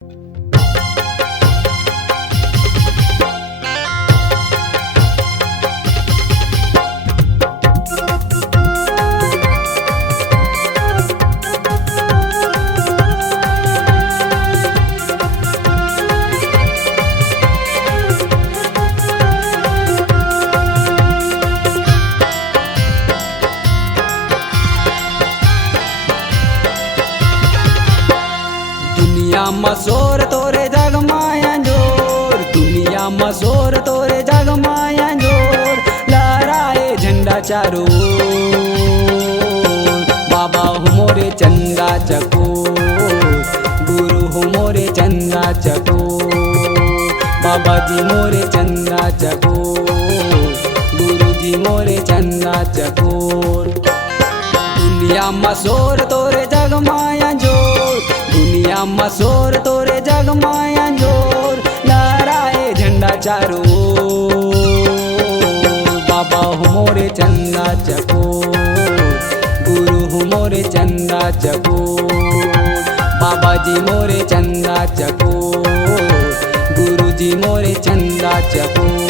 दुनिया मसोर तोरे जग माया जोर, दुनिया मसोर तोरे जग माया जोर, लहराए झंडा चारों ओर। बाबा हो मोरे चंदा चकोर, गुरु हो मोरे चंदा चकोर, बाबा जी मोरे चंदा चकोर, गुरु जी मोरे चंदा चकोर। दुनिया मसोर तोरे जग माया जोर, दुनिया मसोर तोरे जग माया जोर, लहराए झंडा चारों ओर। बाबा हो मोरे चंदा चकोर, गुरु हो मोरे चंदा चकोर, बाबा जी मोरे चंदा चकोर, गुरु जी मोरे चंदा चकोर।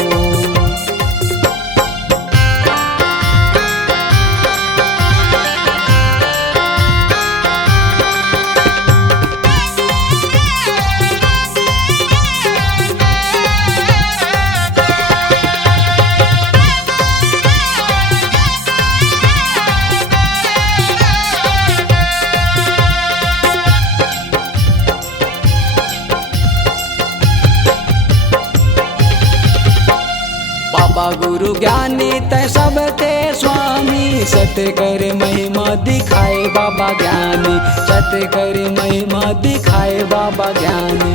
बाबा गुरु ज्ञानी तय सबके स्वामी, सत्य कर महिमा दिखाए बाबा ज्ञानी, सत्य कर महिमा दिखाए बाबा ज्ञानी।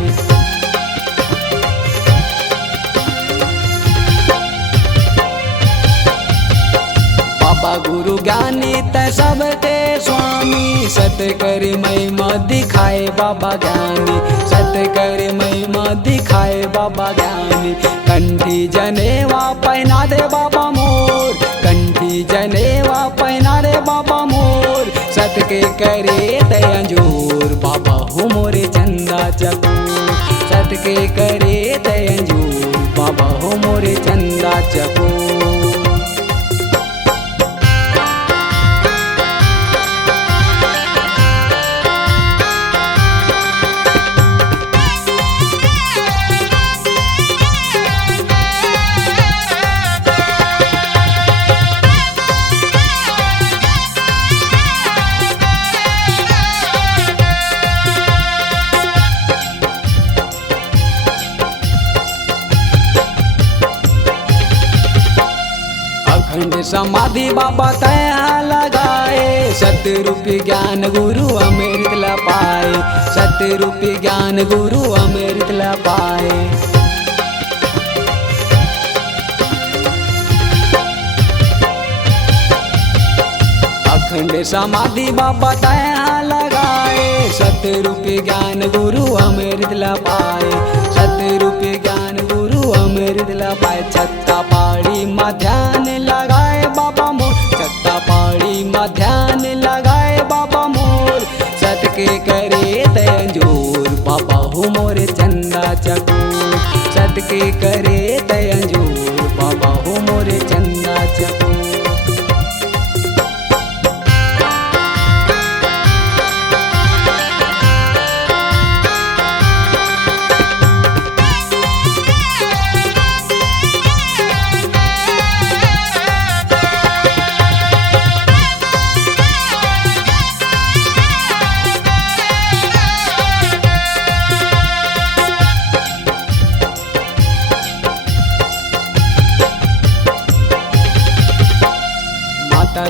बाबा गुरु ज्ञानी तय सबके स्वामी, सत्य कर महिमा दिखाए बाबा ज्ञानी, सत्य कर महिमा दिखाए बाबा ज्ञानी। कंठी जनेवा पहना दे बाबा मोर, कंठी जनेवा पहना दे बाबा मोर, सत के करे तयंजोर। बाबा हो मोरे चंदा चकोर, सत के करे तयंजोर, बाबा हो मोरे चंदा चकोर। अखंड समाधि बाबा तया लगाए, सत्य रूपी ज्ञान गुरु अमृत ला पाए, सत्य रूपी ज्ञान गुरु अमृत ला पाए। अखंड समाधि बाबा तया लगाए, सत्य रूपी ज्ञान गुरु अमृत ला पाए, सत्य रूपी ज्ञान गुरु अमृत ला पाए। छत्ता पाड़ी मा ध्यान लगाए बाबा मोर, छत्ता पाड़ी मा ध्यान लगाए बाबा मोर, सत के करे तयंजोर। बाबा हो मोरे चंदा चकोर, सत के करे तयंजोर, बाबा हो मोरे चंदा चकोर।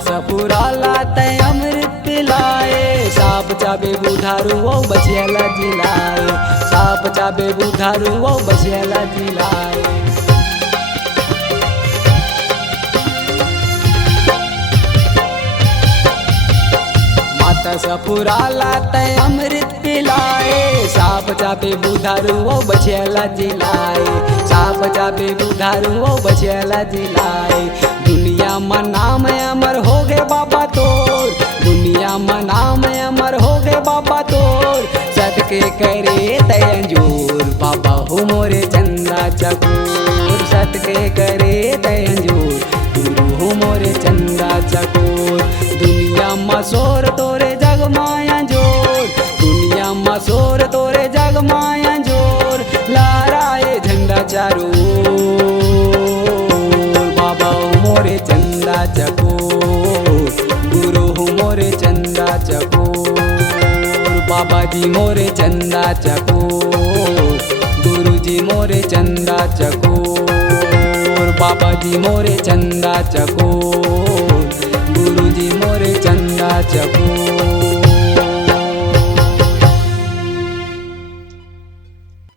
सपुरा लाते अमृत पिलाए, साप चाबे बुधारू वो बचियाला जिलाए, साप चाबे बुधारू वो बचियाला जिलाए। माता सपुरा लाते अमृत पिलाए, साप चाबे बुधारू वो बचियाला जिलाए, साप चाबे बुधारू वो बचियाला जिलाए। दुनिया दुनिया में नाम अमर हो गए बाबा तोर, दुनिया में नाम अमर हो गए बाबा तोर। सत के करे तयंजूर बाबा हो मोरे चंदा चकोर, सत के करे तयंजूर गुरु हो मोरे चंदा चकोर। दुनिया में शोर तोरे जग माया जोर, दुनिया में शोर तोरे जग माया जोर। लहराए झंडा चारों ओर बाबा हो मोरे चंदा चकोर, गुरु हो मोरे चंदा चकोर। बाबा जी मोरे चंदा चकोर, गुरु जी मोरे चंदा चकोर। बाबा जी मोरे चंदा चकोर, गुरु जी मोरे चंदा चकोर।